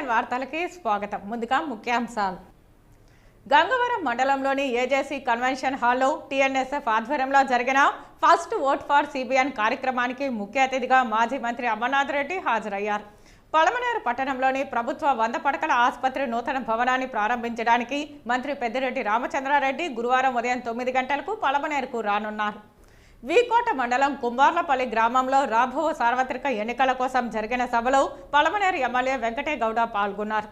Citizen వార్తలకి స్వాగతం. ముందుగా ముఖ్యాంశాలు. గంగవరం మండలంలోని ఏజేసీ కన్వెన్షన్ హాల్లో టీఎన్ఎస్ఎఫ్ ఆధ్వర్యంలో జరిగిన ఫస్ట్ ఓట్ ఫర్ సిబిఎన్ కార్యక్రమానికి ముఖ్య అతిథిగా మాజీ మంత్రి అమర్నాథ్ రెడ్డి హాజరయ్యారు. పలమనేరు పట్టణంలోని ప్రభుత్వ 100 పడకల ఆసుపత్రి నూతన భవనాన్ని ప్రారంభించడానికి మంత్రి పెద్దిరెడ్డి రామచంద్రారెడ్డి గురువారం ఉదయం 9 గంటలకు పలమనేరుకు రానున్నారు. వీకోట మండలం కుంబార్లపల్లి గ్రామంలో రాబో సార్వత్రిక ఎన్నికల కోసం జరిగిన సభలో పలమనేరు ఎమ్మెల్యే వెంకటేగౌడ పాల్గొన్నారు.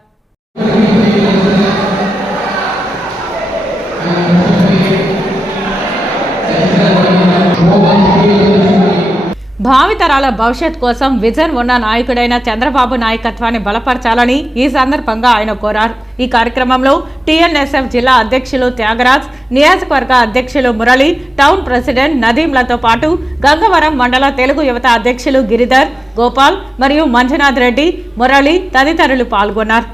భావితరాల భవిష్యత్ కోసం విజన్ ఉన్న నాయకుడైన చంద్రబాబు నాయకత్వాన్ని బలపరచాలని ఈ సందర్భంగా ఆయన కోరారు. ఈ కార్యక్రమంలో టీఎన్ఎస్ఎఫ్ జిల్లా అధ్యక్షులు త్యాగరాజ్, నియోజకవర్గ అధ్యక్షులు మురళి, టౌన్ ప్రెసిడెంట్ నదీంలతో పాటు గంగవరం మండల తెలుగు యువత అధ్యక్షులు గిరిధర్, గోపాల్ మరియు మంజునాథ్ రెడ్డి, మురళి తదితరులు పాల్గొన్నారు.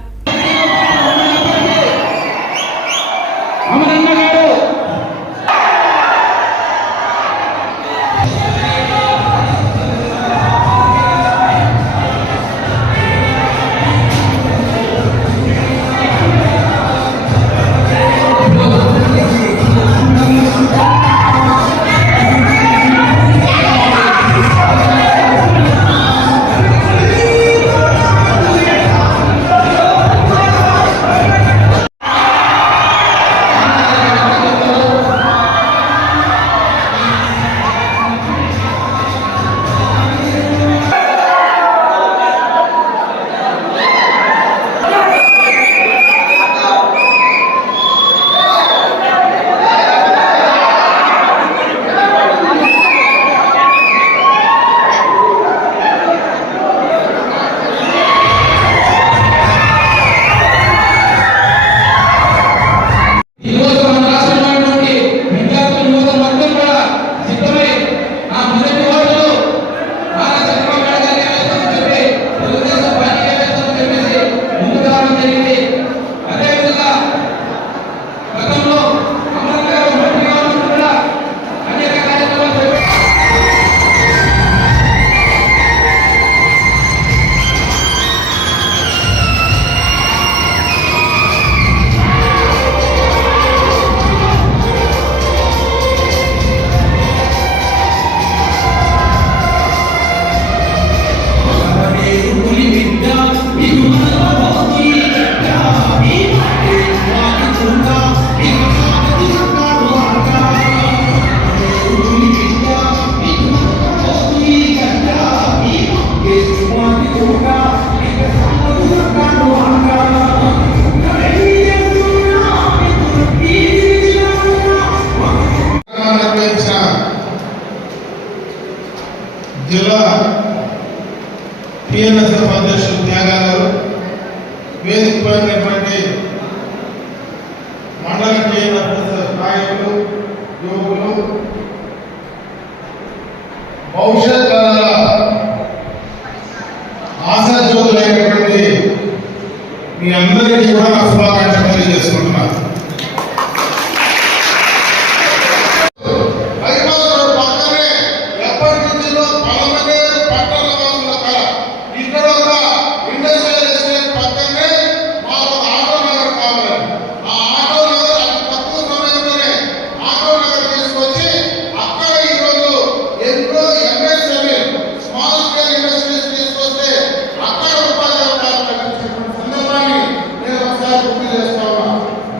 జిల్లా టీఎన్ఎస్ఎఫ్ అధ్యక్షులు త్యాగారావు, వేదిక పడినటువంటి మండల టీఎన్ఎస్ఎఫ్ నాయకులు, యువకులు, భవిష్యత్ కాలాల ఆశాజ్యోతులైనటువంటి మీ అందరికీ కూడా నా శుభాకాంక్షలు తెలియజేసుకుంటున్నాను.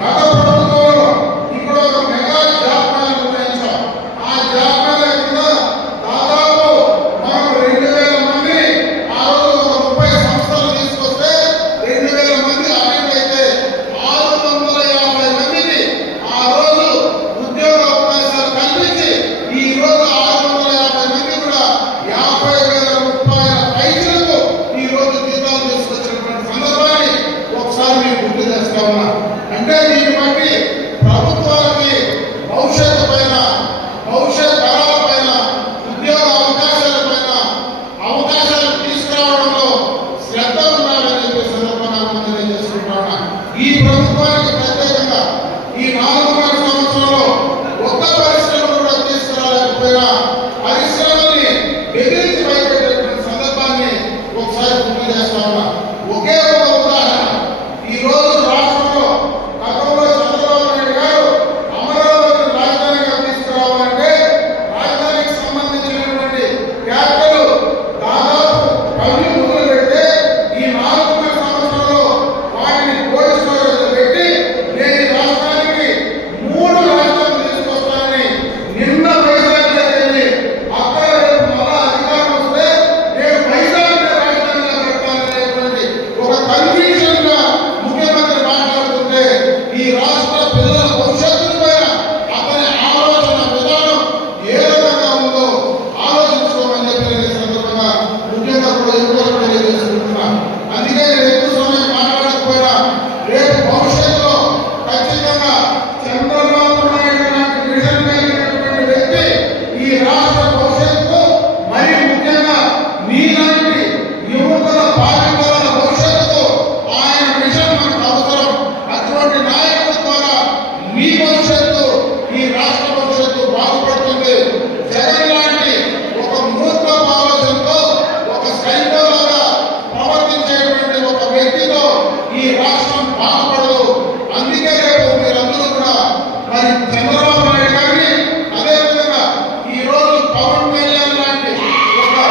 గత ఈ రాష్ట్రం బాగుపడదు. అందుకే రేపు మీరందరూ కూడా మరి చంద్రబాబు నాయుడు గారిని అదేవిధంగా ఈ రోజు పవన్ కళ్యాణ్ లాంటి ఒక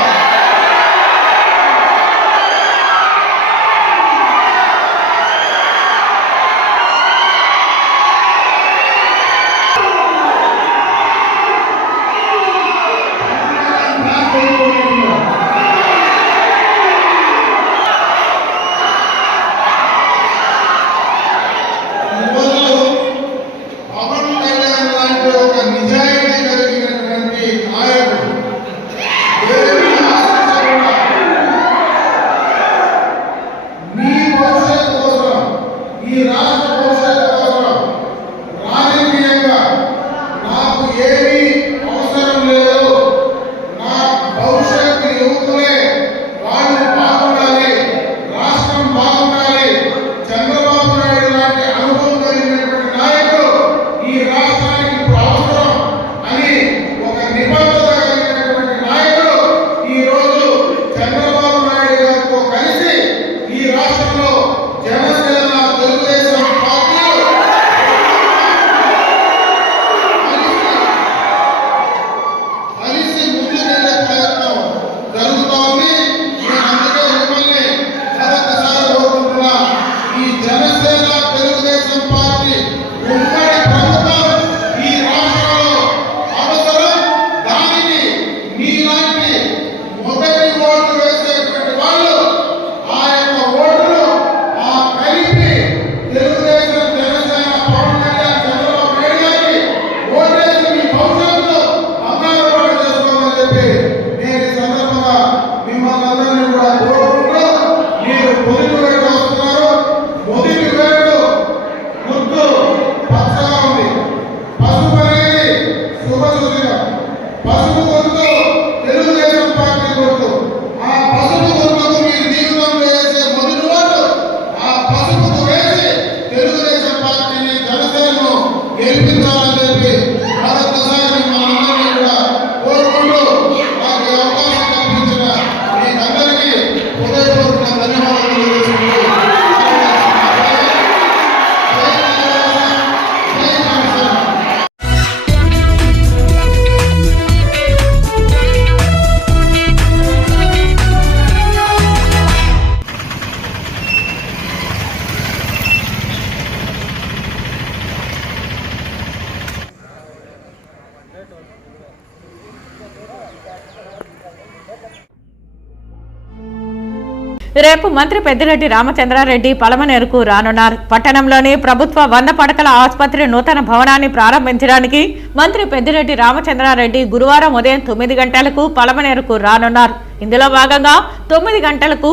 రేపు మంత్రి పెద్దిరెడ్డి రామచంద్రారెడ్డి పలమనేరుకు రానున్నారు. పట్టణంలోని ప్రభుత్వ 100 పడకల ఆసుపత్రి నూతన భవనాన్ని ప్రారంభించడానికి మంత్రి పెద్దిరెడ్డి రామచంద్రారెడ్డి గురువారం ఉదయం 9 గంటలకు పలమనేరుకు రానున్నారు. ఇందులో భాగంగా 9 గంటలకు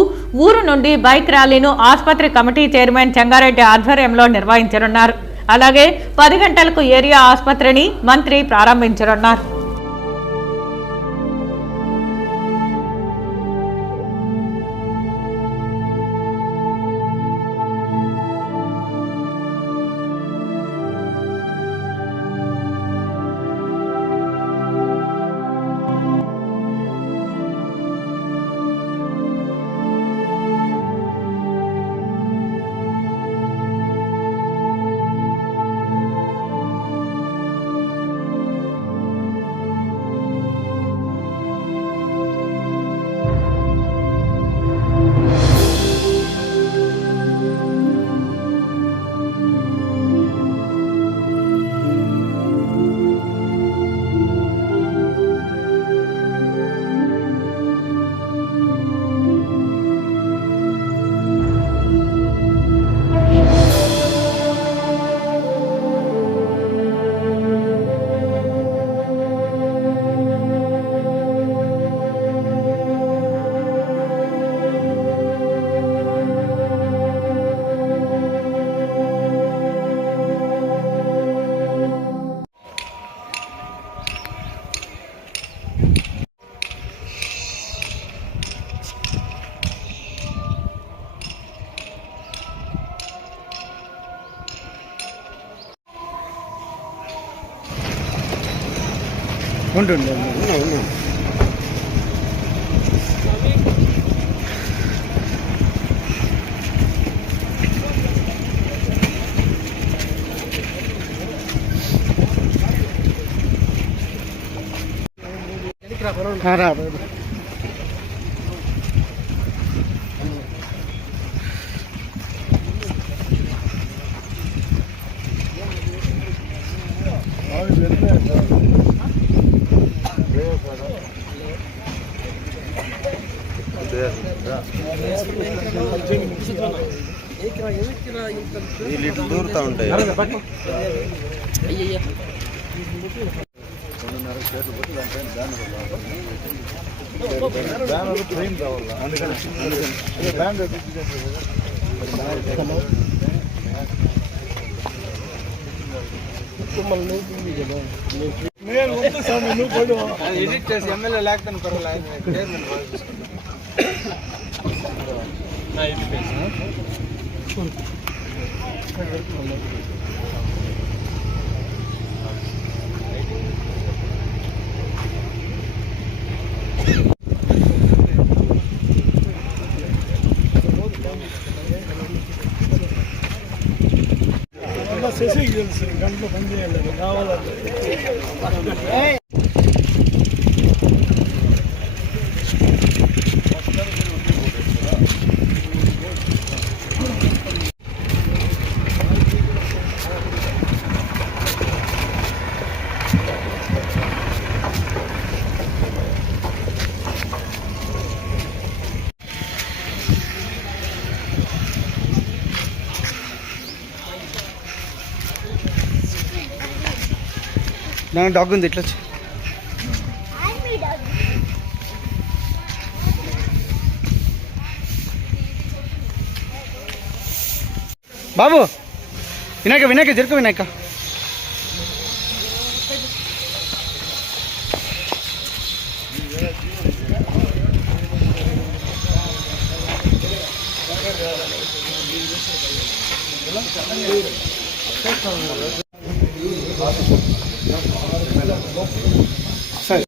ఊరు నుండి బైక్ ర్యాలీను ఆసుపత్రి కమిటీ చైర్మన్ చెంగారెడ్డి ఆధ్వర్యంలో నిర్వహించనున్నారు. అలాగే 10 గంటలకు ఏరియా ఆసుపత్రిని మంత్రి ప్రారంభించనున్నారు. ఉంటుండే లీటర్ దూరుతూ ఉంటాయి. ఎడిట్ చేసి ఎమ్మెల్యే లేకపోతే పర్వాలేదు. శశికి తెలుసు గంటలో పని చేయాలి కావాలంటే. నా డాగ్ ఉంది ఎట్లా బాబు వినాయక వినాయక జరుకు వినాయక సరే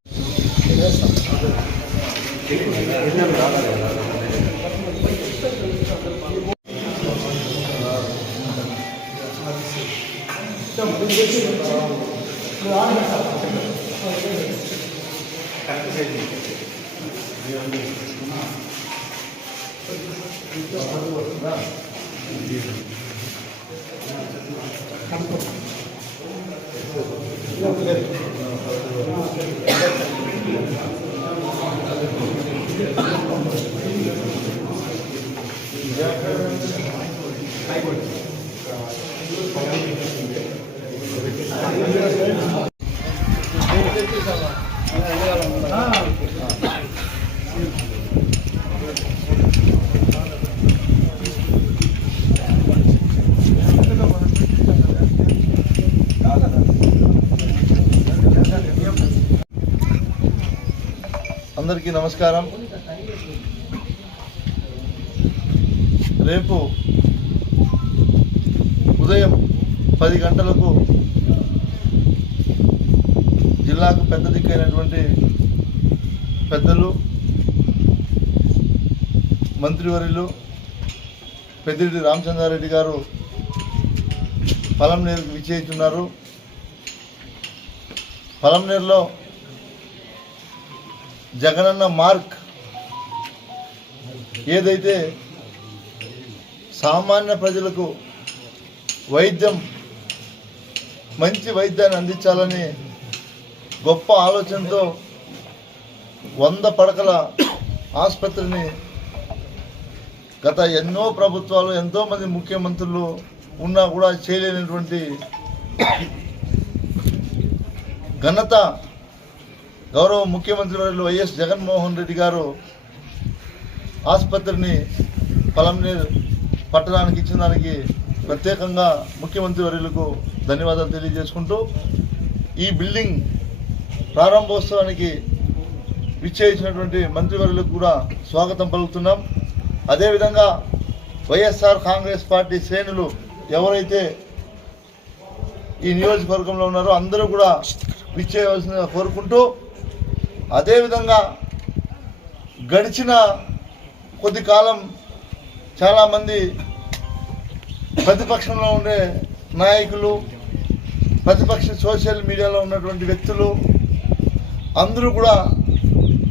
అందరికీ నమస్కారం. రేపు ఉదయం 10 గంటలకు జిల్లాకు పెద్ద దిక్కైనటువంటి పెద్దలు మంత్రివర్యులు పెద్దిరెడ్డి రామచంద్రారెడ్డి గారు పలంనేరుకు విచ్చేస్తున్నారు. పలంనేరులో జగనన్న మార్క్ ఏదైతే సామాన్య ప్రజలకు వైద్యం మంచి వైద్యాన్ని అందించాలని గొప్ప ఆలోచనతో 100 పడకల ఆసుపత్రిని గత ఎన్నో ప్రభుత్వాలు ఎంతోమంది ముఖ్యమంత్రులు ఉన్నా కూడా చేయలేనటువంటి ఘనత గౌరవ ముఖ్యమంత్రి వర్యులు వైఎస్ జగన్మోహన్ రెడ్డి గారు ఆసుపత్రిని పలంనేరు పట్టణానికి ఇచ్చిన దానికి ప్రత్యేకంగా ముఖ్యమంత్రి వర్యులకు ధన్యవాదాలు తెలియజేసుకుంటూ ఈ బిల్డింగ్ ప్రారంభోత్సవానికి విచ్చేసినటువంటి మంత్రివర్యులకు కూడా స్వాగతం పలుకుతున్నాం. అదేవిధంగా వైఎస్ఆర్ కాంగ్రెస్ పార్టీ శ్రేణులు ఎవరైతే ఈ నియోజకవర్గంలో ఉన్నారో అందరూ కూడా విచ్చేయవలసిందిగా కోరుకుంటూ, అదేవిధంగా గడిచిన కొద్ది కాలం చాలామంది ప్రతిపక్షంలో ఉండే నాయకులు, ప్రతిపక్ష సోషల్ మీడియాలో ఉన్నటువంటి వ్యక్తులు అందరూ కూడా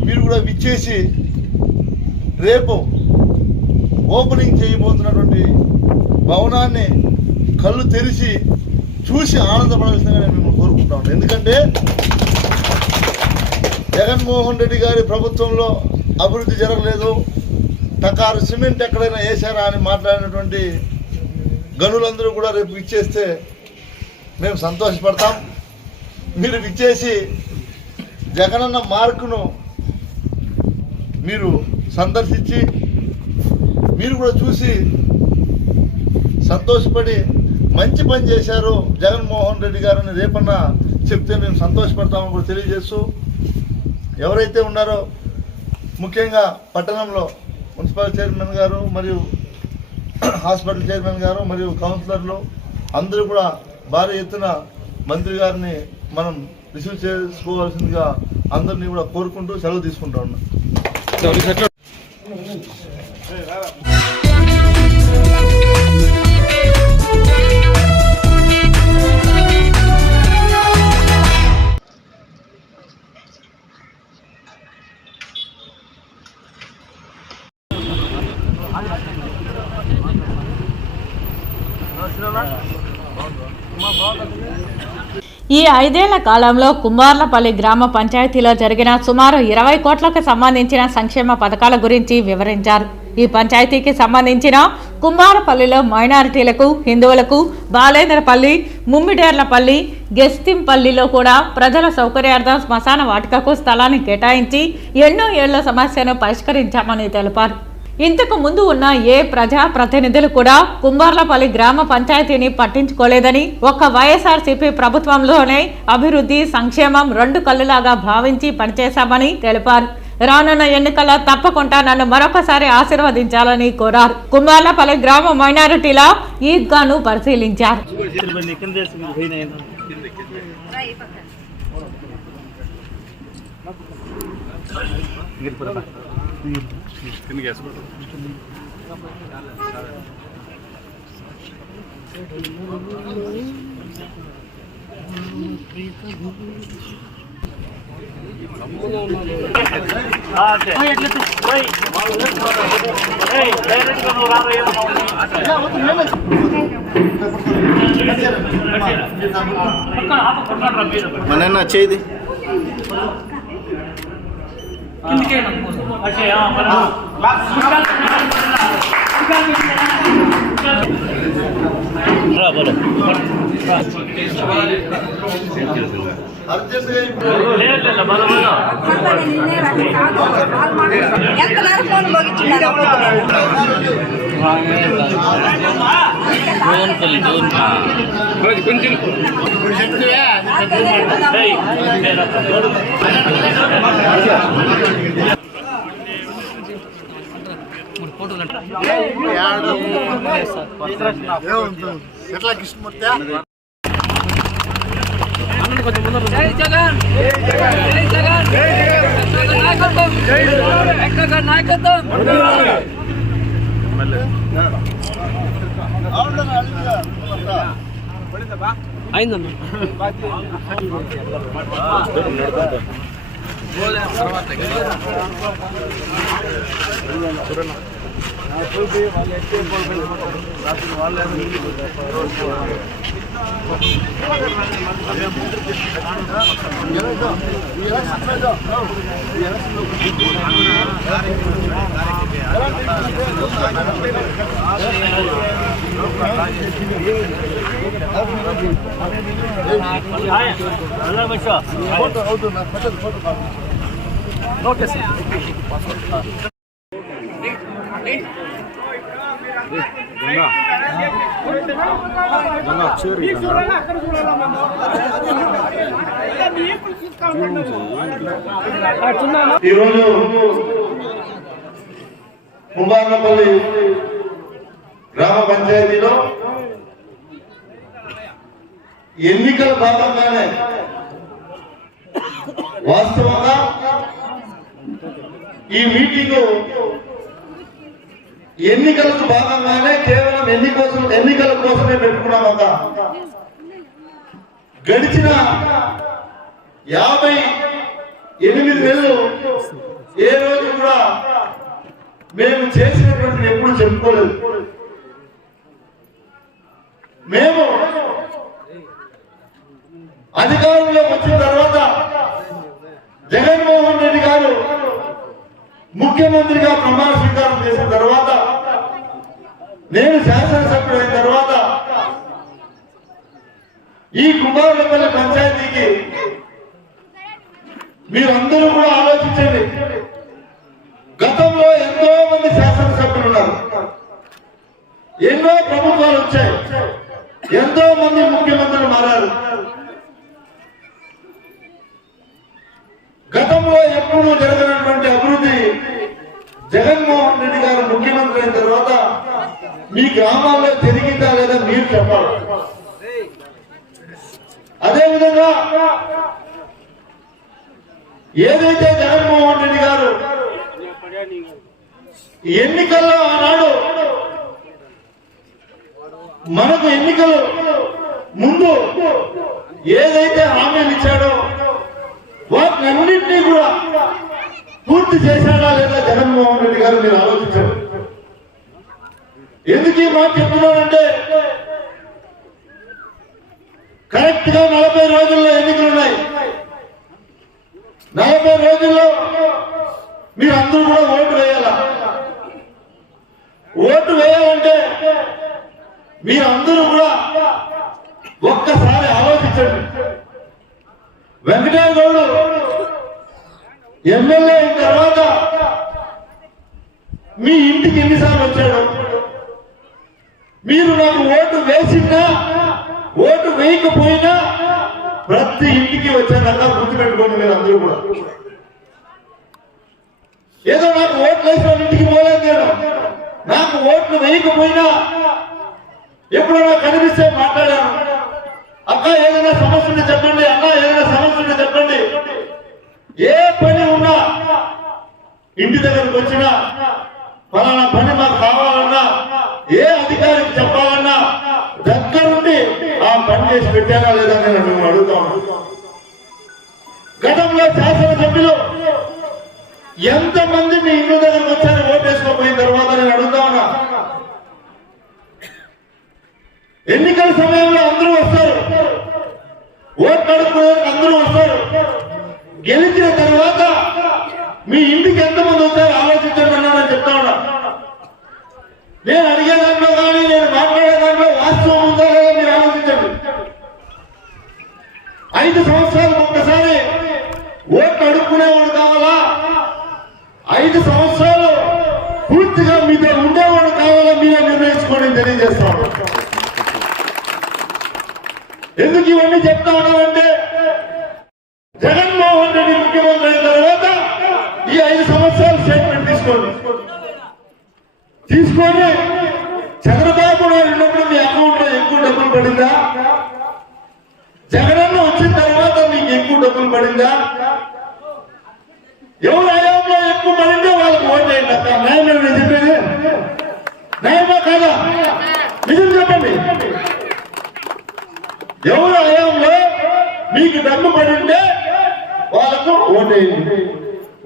మీరు కూడా విచ్చేసి రేపు ఓపెనింగ్ చేయబోతున్నటువంటి భవనాన్ని కళ్ళు తెరిచి చూసి ఆనందపడాల్సిందిగా నేను మిమ్మల్ని కోరుకుంటాను. ఎందుకంటే జగన్మోహన్ రెడ్డి గారి ప్రభుత్వంలో అభివృద్ధి జరగలేదు, టకారు సిమెంట్ ఎక్కడైనా వేసారా అని మాట్లాడినటువంటి గనులందరూ కూడా రేపు ఇచ్చేస్తే మేము సంతోషపడతాం. మీరు ఇచ్చేసి జగనన్న మార్కును మీరు సందర్శించి మీరు కూడా చూసి సంతోషపడి మంచి పని చేశారు జగన్మోహన్ రెడ్డి గారని రేపన్నా చెప్తే మేము సంతోషపడతామని కూడా తెలియజేస్తూ, ఎవరైతే ఉన్నారో ముఖ్యంగా పట్టణంలో మున్సిపల్ చైర్మన్ గారు మరియు హాస్పిటల్ చైర్మన్ గారు మరియు కౌన్సిలర్లు అందరూ కూడా భారీ ఎత్తున మంత్రి గారిని మనం రిసీవ్ చేసుకోవాల్సిందిగా అందరినీ కూడా కోరుకుంటూ సెలవు తీసుకుంటా ఉన్నాం. ఈ 5 ఏళ్ల కాలంలో కుమార్లపల్లి గ్రామ పంచాయతీలో జరిగిన సుమారు 20 కోట్లకు సంబంధించిన సంక్షేమ పథకాల గురించి వివరించారు. ఈ పంచాయతీకి సంబంధించిన కుమారపల్లిలో మైనారిటీలకు, హిందువులకు బాలేంద్రపల్లి, ముమ్మిడేర్లపల్లి, గెస్తింపల్లిలో కూడా ప్రజల సౌకర్యార్థం శ్మశాన వాటికకు స్థలాన్ని కేటాయించి ఎన్నో ఏళ్ల సమస్యను పరిష్కరించామని తెలిపారు. ఇంతకు ముందు ఉన్న ఏ ప్రజా ప్రతినిధులు కూడా కుమార్లపల్లి గ్రామ పంచాయతీని పట్టించుకోలేదని, ఒక్క వైఎస్ఆర్సీపీ ప్రభుత్వంలోనే అభివృద్ధి, సంక్షేమం 2 కళ్ళులాగా భావించి పనిచేశామని తెలిపారు. రానున్న ఎన్నికల్లో తప్పకుండా నన్ను మరొకసారి ఆశీర్వదించాలని కోరారు. కుమార్లపల్లి గ్రామ మైనారిటీల ఈద్గాను పరిశీలించారు. మన వచ్చేది ఎట్లా కృష్ణమూర్తి జై జగన్, జై జగన్, నాయకత్వం, నాయకత్వం. అయిందమ్మా ఓకే సార్. ఈరోజు కుమార్లపల్లి గ్రామ పంచాయతీలో ఎన్నికల భాగంగానే వాస్తవంగా ఈ మీటింగ్ ఎన్నికలకు భాగంగానే కేవలం ఎన్నికల కోసమే పెట్టుకున్నాం. ఒక గడిచిన 58 నెలలు ఏ రోజు కూడా మేము చేసినటువంటి ఎప్పుడు చెప్పుకోలేదు. మేము అధికారంలోకి వచ్చిన తర్వాత జగన్మోహన్ రెడ్డి గారు ముఖ్యమంత్రిగా ప్రమాణ స్వీకారం చేసిన తర్వాత, నేను శాసనసభ్యుడైన తర్వాత ఈ కుమారులపల్లి పంచాయతీకి మీరందరూ కూడా ఆలోచించండి. గతంలో ఎంతో మంది శాసనసభ్యులు ఉన్నారు, ఎన్నో ప్రభుత్వాలు వచ్చాయి, ఎంతో మంది ముఖ్యమంత్రులు మారారు. గతంలో ఎప్పుడూ జరగనటువంటి అభివృద్ధి జగన్మోహన్ రెడ్డి గారు ముఖ్యమంత్రి అయిన తర్వాత మీ గ్రామాల్లో జరిగిందా లేదా మీరు చెప్పాలి. అదేవిధంగా ఏదైతే జగన్మోహన్ రెడ్డి గారు ఎన్నికల్లో ఆనాడు మనకు ఎన్నికలు ముందు ఏదైతే హామీలు ఇచ్చాడో వాటినన్నింటినీ కూడా పూర్తి చేశాడా లేదా జగన్మోహన్ రెడ్డి గారు మీరు ఆలోచించారు. ఎందుకు ఈ మాట చెప్తున్నానంటే, కరెక్ట్ గా 40 రోజుల్లో ఎన్నికలు ఉన్నాయి. 40 రోజుల్లో మీరు అందరూ కూడా ఓటు వేయాల. ఓటు వేయాలంటే మీరందరూ కూడా ఒక్కసారి ఆలోచించండి. వెంకటయ్య గౌడ్ ఎమ్మెల్యే అయిన తర్వాత మీ ఇంటికి ఎన్నిసార్లు వచ్చాడు? మీరు నాకు ఓటు వేసినా ఓటు వేయకపోయినా ప్రతి ఇంటికి వచ్చేదాకా గుర్తుపెట్టుకోండి మీరు అందరూ కూడా. ఏదో నాకు ఓట్లు వేసిన ఇంటికి పోలేదు నేను, నాకు ఓట్లు వేయకపోయినా ఎప్పుడైనా కనిపిస్తే మాట్లాడాను. అక్క ఏదైనా సమస్య ఉంటే చెప్పండి, అన్న ఏదైనా సమస్య ఉంటే చెప్పండి. ఏ పని ఉన్నా ఇంటి దగ్గరకు వచ్చినా ఫలానా పని మాకు కావాలన్నా, ఏ అధికారికి చెప్పాలన్నా దగ్గరుండి ఆ పని చేసి పెట్టారా లేదా నేను మేము అడుగుతా ఉన్నాను. గతంలో శాసనసభ్యులు ఎంతమంది మీ ఇంటి దగ్గరకు వచ్చారు ఓటేసుకోపోయిన తర్వాత నేను అడుగుతా ఉన్నా. ఎన్నికల సమయంలో అందరూ వస్తారు, ఓట్లు అడుగుకోవడానికి అందరూ వస్తారు. గెలిచిన తర్వాత మీ ఇంటికి ఎంతమంది వచ్చారు ఆలోచించండి అన్నారని చెప్తా ఉన్నా. నేను అడిగే దాంట్లో కానీ నేను మాట్లాడే దాంట్లో వాస్తవం ఉందా లేదా మీరు ఆలోచించండి. 5 సంవత్సరాలకు ఒక్కసారి ఓట్లు అడుక్కునేవాడు కావాలా, 5 సంవత్సరాలు పూర్తిగా మీతో ఉండేవాడు కావాలా, మీరే నిర్ణయించుకోండి తెలియజేస్తాను. ఎందుకు ఇవన్నీ చెప్తా ఉన్నానంటే, జగన్మోహన్ రెడ్డి ముఖ్యమంత్రి అయిన తర్వాత ఈ 5 సంవత్సరాలు స్టేట్మెంట్ తీసుకొని చంద్రబాబు నాయుడు ఉన్నప్పుడు మీ అకౌంట్ లో ఎక్కువ డబ్బులు పడిందా? జగనన్న వచ్చిన తర్వాత మీకు ఎక్కువ డబ్బులు పడిందా? ఎవరు హయాంలో ఎక్కువ పడిందో వాళ్ళకి ఓటేయండి. అక్క న్యాయమే నేను చెప్పేది, న్యాయమా కాదా? నిజం చెప్పండి. ఎవరు హయాంలో మీకు డబ్బు పడింటే వాళ్ళకు ఓటేయండి.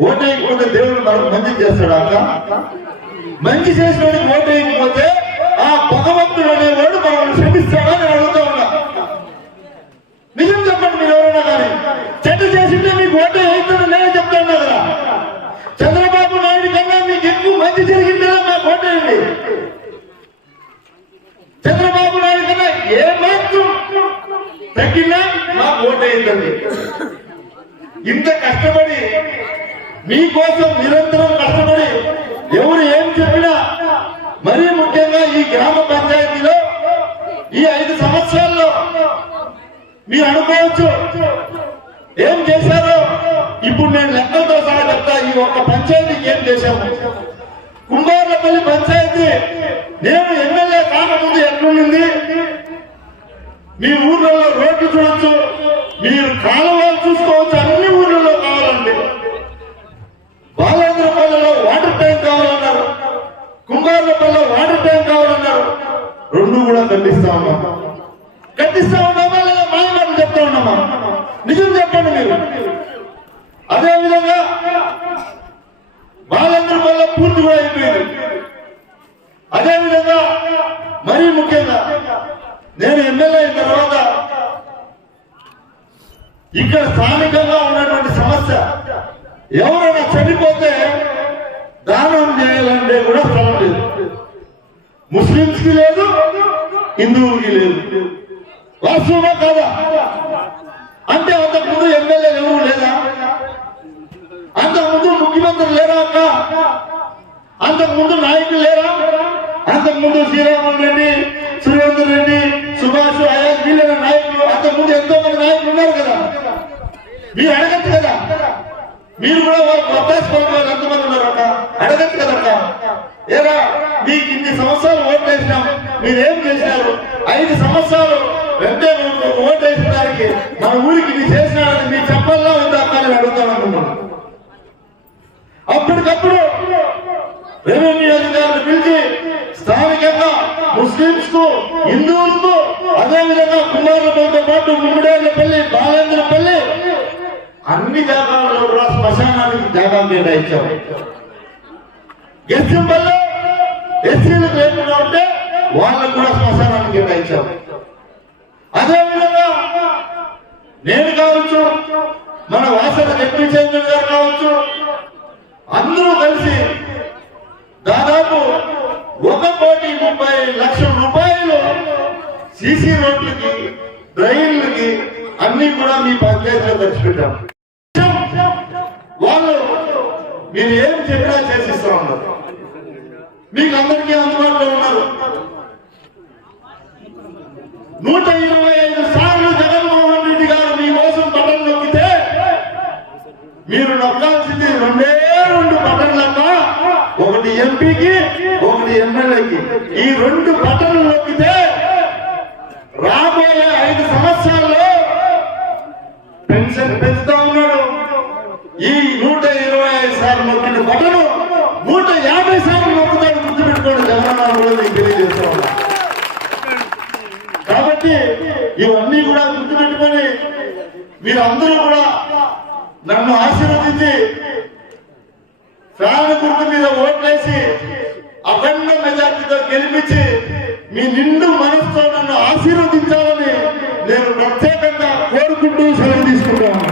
ఓటేయకపోతే దేవుడు మనకు మంచి చేస్తాడు. అక్క మంచి చేసిన వాడికి ఓటేయకపోతే ఆ భగవంతుడు అనేవాడు మనల్ని క్షమిస్తాడని నేను అడుగుతా ఉన్నా. నిజం చెప్పండి మీరు ఎవరైనా కానీ. చెడ్డ చేసింటే మీకు ఓటే అవుతుందని నేనే చెప్తా ఉన్నా కదా. చంద్రబాబు నాయుడు కన్నా మీకు ఎక్కువ మంచి జరిగిందా మాకు ఓటేయండి. చంద్రబాబు నాయుడు కన్నా ఏ మాత్రం తగ్గినా మాకు ఓటేయండి. ఇంత కష్టపడి మీకోసం నిరంతరం కష్టపడి ఎవరు ఏం చెప్పినా, మరీ ముఖ్యంగా ఈ గ్రామ పంచాయతీలో ఈ 5 సంవత్సరాల్లో మీరు అనుకోవచ్చు ఏం చేశారో. ఇప్పుడు నేను లెక్కలతో సహా చెప్తా. ఈ ఒక్క పంచాయతీకి ఏం చేశాము. కుమారులపల్లి పంచాయతీ నేను ఎమ్మెల్యే కాకముందు ఎట్లుంది, మీ ఊర్లలో రోడ్లు చూడొచ్చు, మీరు కాలువలు చూసుకోవచ్చు, అన్ని ఊర్లలో కావాలండి. బాలేంద్రపల్లిలో వాటర్ ట్యాంక్ కావాలన్నారు, కుంభార్లపల్లిలో వాటర్ ట్యాంక్ కావాలన్నారు. 2 కూడా కట్టిస్తా ఉన్నామా లేదా మాయమాటలు చెప్తా ఉన్నామా? నిజం చెప్పండి మీరు. అదేవిధంగా బాలేంద్రపల్లి పూర్తి కూడా అయిపోయింది. అదేవిధంగా మరీ ముఖ్యంగా నేను ఎమ్మెల్యే అయిన తర్వాత ఇక్కడ స్థానికంగా ఉన్నటువంటి సమస్య, ఎవరైనా చనిపోతే దానం చేయాలంటే కూడా స్థలం లేదు. ముస్లింస్ కి లేదు, హిందువులకి లేదు. వాస్తవమా కాదా? అంటే అంతకుముందు ఎమ్మెల్యే ఎవరు లేదా? అంతకుముందు ముఖ్యమంత్రి లేరా అక్క? అంతకుముందు నాయకులు లేరా? అంతకుముందు శ్రీరామన్ రెడ్డి, సురేందర్ రెడ్డి, సుభాష్, అయాజ్ వీళ్ళ నాయకులు అంతకుముందు ఎంతో మంది నాయకులు ఉన్నారు కదా. మీరు అడగచ్చు కదా, మీరు కూడా వర్తాసుకోవాలి ఎంతమంది ఉన్నారు అక్క, అడగచ్చు కదక్క. ఏరా మీకు ఇన్ని సంవత్సరాలు ఓట్లు వేసినాం, మీరేం చేసినారు? 5 సంవత్సరాలు వెంటే ఓటు వేసిన దానికి మన ఊరికి మీరు చేసినారని మీకు చెప్పాలా ఉందా అక్క నేను అడుగుతాను అనుకున్నాను. అప్పటికప్పుడు రెవెన్యూ అధికారులు పిలిచి స్థానికంగా ముస్లింస్ కు, హిందువులకు, అదేవిధంగా కుమారులతో పాటు ముమ్మడేళ్లపల్లి, బాలేంద్రపల్లి అన్ని జాగాల్లో కూడా శ్మశానానికి జాగాలు కేటాయించారు. గెస్టింపల్లో ఎస్సీలకు లేకుండా ఉంటే వాళ్ళకు కూడా శ్మశానానికి కేటాయించారు. అదేవిధంగా నేను కావచ్చు, మన వాసన డిప్యూటీ చైర్మన్ గారు కావచ్చు, అందరూ కలిసి దాదాపు 1,30,00,000 రూపాయలు సీసీ రోడ్లకి, డ్రైన్లకి అన్ని కూడా మీ పంచాయతీలో ఖర్చు పెట్టాం. వాళ్ళు మీరు ఏం చెప్పినా చేసిస్తా ఉన్నారు. మీకు అందరికీ అందుబాటులో ఉన్నారు. 125 సార్లు జగన్మోహన్ రెడ్డి గారు మీ కోసం బటన్ నొక్కితే మీరు నొక్కాల్సింది 2 బటన్లక్క, ఒకటి ఎంపీకి, ఒకటి ఎమ్మెల్యేకి. ఈ 2 బటన్లు నొక్కితే రాబోయే 5 సంవత్సరాల్లో పెన్షన్ పెంచుతా ఉన్నాడు. ఈ 125 సార్లు నొక్కిన బటను 150 సార్లు నొక్కుతాడు. గుర్తుపెట్టుకోండి, జగన్మోహన్ రెడ్డి తెలియజేస్తా ఉన్నా. కాబట్టి ఇవన్నీ కూడా గుర్తుపెట్టుకొని మీరు అందరూ కూడా నన్ను ఆశీర్వదించి ఫ్యాన్ గుర్తు మీద ఓట్లేసి అఖండ మెజార్టీతో గెలిపించి మీ నిండు మనసుతో నన్ను ఆశీర్వదించాలని నేను ప్రత్యేకంగా కోరుకుంటూ సెలవు తీసుకుంటాను.